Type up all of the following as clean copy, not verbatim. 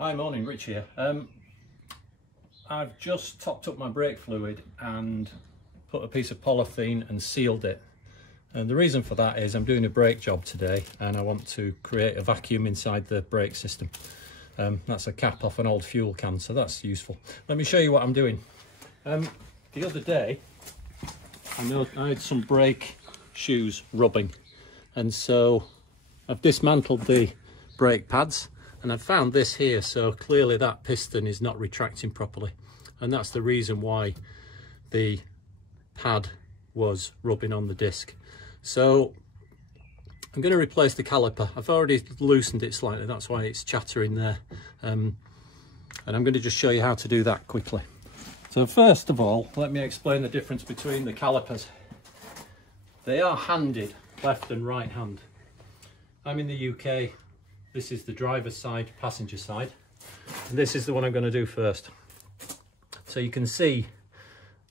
Hi, morning, Rich here. I've just topped up my brake fluid and put a piece of polythene and sealed it. And the reason for that is I'm doing a brake job today and I want to create a vacuum inside the brake system. That's a cap off an old fuel can, so that's useful. Let me show you what I'm doing. The other day, I had some brake shoes rubbing, and so I've dismantled the brake pads and I've found this here, so clearly that piston is not retracting properly, and that's the reason why the pad was rubbing on the disc. So I'm going to replace the caliper. I've already loosened it slightly, that's why it's chattering there, and I'm going to just show you how to do that quickly. So first of all, let me explain the difference between the calipers. They are handed, left and right hand. I'm in the UK. This is the driver's side, passenger side, and this is the one I'm going to do first. So you can see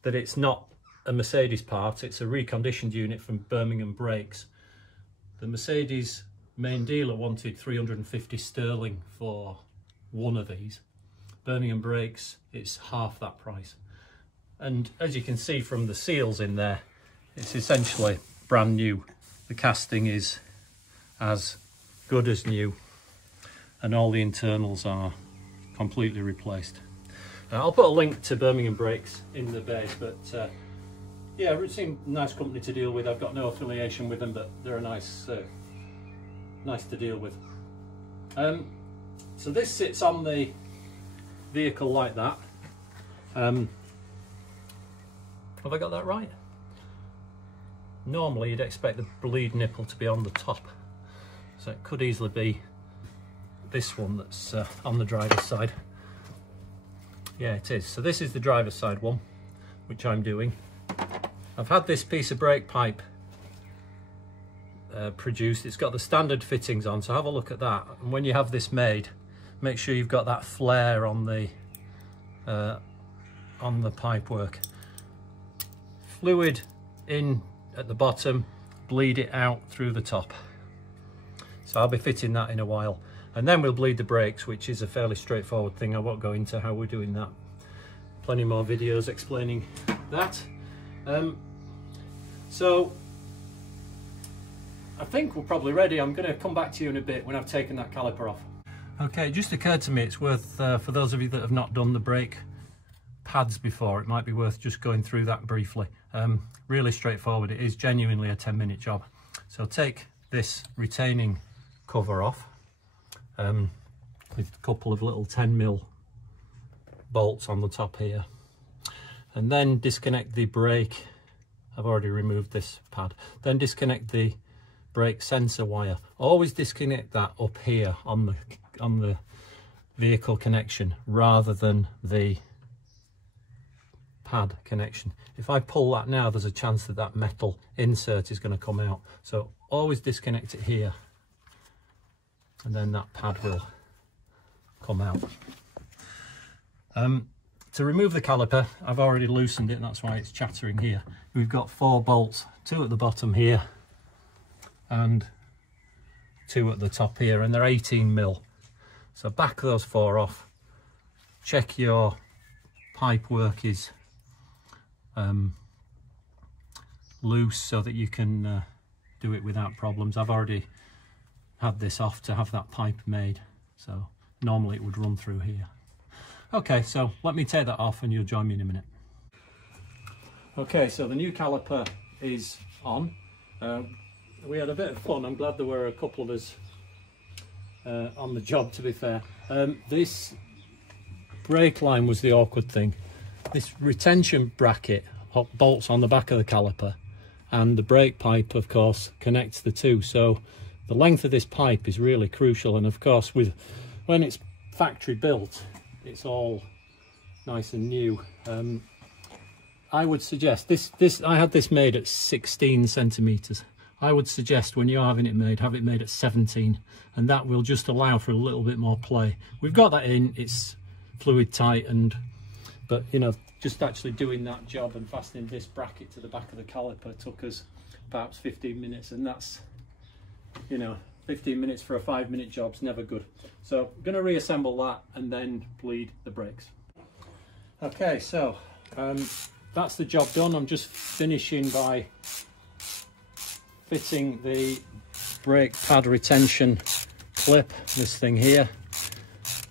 that it's not a Mercedes part, it's a reconditioned unit from Birmingham Brakes. The Mercedes main dealer wanted 350 sterling for one of these. Birmingham Brakes, it's half that price. And as you can see from the seals in there, it's essentially brand new. The casting is as good as new, and all the internals are completely replaced. I'll put a link to Birmingham Brakes in the base, but yeah, it seemed a nice company to deal with. I've got no affiliation with them, but they're a nice to deal with. So this sits on the vehicle like that. Have I got that right? Normally you'd expect the bleed nipple to be on the top, so it could easily be this one that's on the driver's side. Yeah, it is. So this is the driver's side one, which I'm doing. I've had this piece of brake pipe produced. It's got the standard fittings on, so have a look at that. And when you have this made, make sure you've got that flare on the pipe work. Fluid in at the bottom, bleed it out through the top. So I'll be fitting that in a while. And then we'll bleed the brakes, which is a fairly straightforward thing. I won't go into how we're doing that. Plenty more videos explaining that. So I think we're probably ready. I'm going to come back to you in a bit when I've taken that caliper off. Okay, it just occurred to me it's worth, for those of you that have not done the brake pads before, it might be worth just going through that briefly. Really straightforward. It is genuinely a 10-minute job. So take this retaining cover off with a couple of little 10mm bolts on the top here, and then disconnect the brake. I've already removed this pad. Then disconnect the brake sensor wire. Always disconnect that up here on the vehicle connection rather than the pad connection. If I pull that now, there's a chance that that metal insert is going to come out. So always disconnect it here, and then that pad will come out. To remove the caliper, I've already loosened it, and that's why it's chattering here. We've got 4 bolts, 2 at the bottom here and 2 at the top here, and they're 18mm. So back those 4 off. Check your pipe work is loose so that you can do it without problems. I've already had this off to have that pipe made, so normally it would run through here. Okay, so let me take that off and you'll join me in a minute. Okay, so the new caliper is on. We had a bit of fun. I'm glad there were a couple of us on the job, to be fair. This brake line was the awkward thing. This retention bracket bolts on the back of the caliper, and the brake pipe, of course, connects the two. So the length of this pipe is really crucial, and of course when it's factory built, it's all nice and new. I would suggest I had this made at 16 centimeters. I would suggest when you're having it made, have it made at 17, and that will just allow for a little bit more play. We've got that in, it's fluid tight, but you know, just actually doing that job and fastening this bracket to the back of the caliper took us perhaps 15 minutes, and that's, you know, 15 minutes for a 5-minute job's never good. So I'm going to reassemble that and then bleed the brakes. Okay, so that's the job done. I'm just finishing by fitting the brake pad retention clip, this thing here.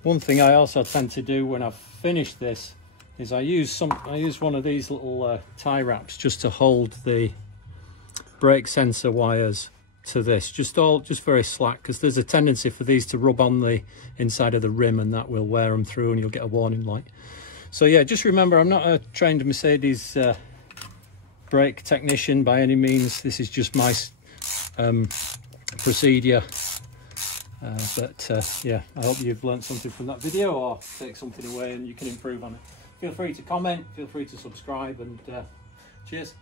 One thing I also tend to do when I've finished this is I use one of these little tie wraps just to hold the brake sensor wires to this, just very slack, because there's a tendency for these to rub on the inside of the rim and that will wear them through and you'll get a warning light. So yeah, just remember, I'm not a trained Mercedes brake technician by any means. This is just my procedure. Yeah, I hope you've learned something from that video or take something away and you can improve on it. Feel free to comment, feel free to subscribe, and cheers.